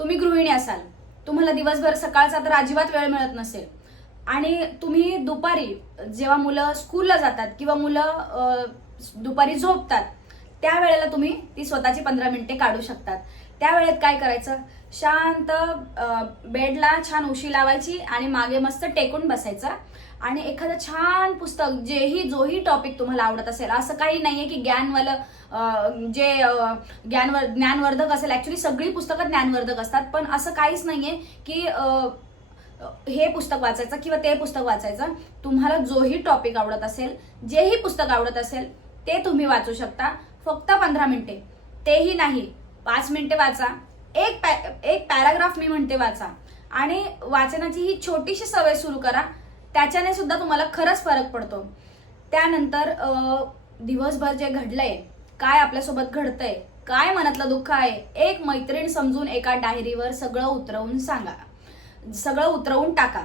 तुम्ही गृहिणी असाल, तुम्हाला दिवसभर सकाळचा तर अजिबात वेळ मिळत नसेल आणि तुम्ही दुपारी जेव्हा मुलं स्कूलला जातात किंवा मुलं दुपारी झोपतात त्यावेळेला तुम्ही ती स्वतःची 15 मिनिटे काढू शकतात. त्या वेळेत काय करायचं, शांत बेडला छान उशी लावायची आणि मागे मस्त टेकून बसायचं आणि एखादं छान पुस्तक, जोही टॉपिक तुम्हाला आवडत असेल, असं काही नाहीये की जे ज्ञानवर्धक असेल. ऍक्च्युली सगळी पुस्तकं ज्ञानवर्धक असतात, पण असं काहीच नाहीये की हे पुस्तक वाचायचं किंवा ते पुस्तक वाचायचं. तुम्हाला जोही टॉपिक आवडत असेल, जेही पुस्तक आवडत असेल ते तुम्ही वाचू शकता. फक्त 15 मिनिटे, तेही नाही 5 मिनिटे वाचा. एक पॅराग्राफ मी म्हणते वाचा आणि वाचनाची ही छोटीशी सवय सुरू करा. त्याच्याने सुद्धा तुम्हाला खरंच फरक पडतो. त्यानंतर दिवसभर जे घडलंय, काय आपल्यासोबत घडतंय, काय मनातलं दुःख आहे, एक मैत्रीण समजून एका डायरीवर सगळं उतरवून टाका.